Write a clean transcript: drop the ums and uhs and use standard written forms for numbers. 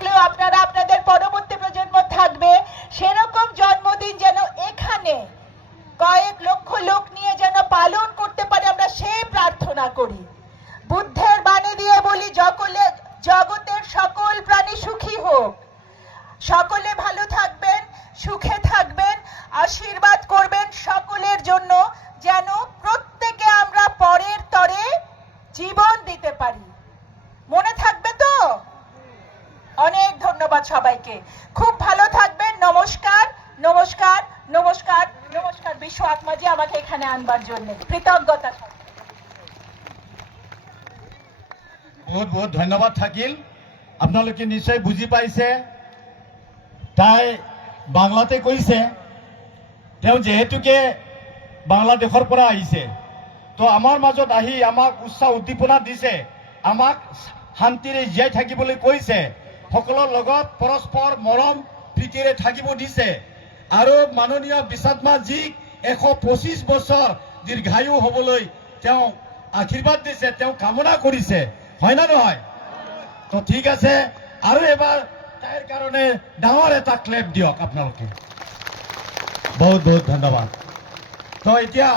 থাকলেও আপনারা আপনাদের পরবর্তী প্রজন্ম থাকবে, সেরকম জন্মদিন যেন এখানে কয়েক লক্ষ লোক নিয়ে যেন পালন করতে পারে, আমরা সেই প্রার্থনা করি। বুদ্ধের বাণী দিয়ে বলি, জগতের সকল প্রাণী সুখী হোক। সকলে ভালো থাকবেন, সুখে থাকবেন, আশীর্বাদ করবেন সকলের জন্য, যেন প্রত্যেকে আমরা পরের তরে জীবন দিতে পারি। মনে থাকবে তো? অনেক ধন্যবাদ সবাইকে, খুব ভালো থাকবেন। নমস্কার, নমস্কার, নমস্কার, নমস্কার বিশ্ব আত্মাজি আমাকে এখানে আনবার জন্য কৃতজ্ঞতা। বহুত বহুত ধন্যবাদ থাকিল। আপোনালোকে নিশ্চয় বুজি পাইছে, তাই বাংলাতে কৈছে, তেওঁ যেহেতুকে বাংলাদেশৰ পৰা আহিছে, তো আমাৰ মাজত আহি আমাক উৎসাহ উদ্দীপনা দিছে, আমাক শান্তিৰে জীয়াই থাকিবলৈ কৈছে, সকলৰ লগত পৰস্পৰ মৰম প্ৰীতিৰে থাকিব দিছে, আৰু মাননীয় বিশ্বনাথজীক 125 বছৰ দীৰ্ঘায়ু হ'বলৈ তেওঁ আশীৰ্বাদ দিছে, তেওঁ কামনা কৰিছে, হয় না নহয়? তো ঠিক আছে, আৰু এবাৰ তাইৰ কাৰণে ডাঙৰ এটা ক্লেপ দিয়ক আপোনালোকে। বহুত বহুত ধন্যবাদ। তো এতিয়া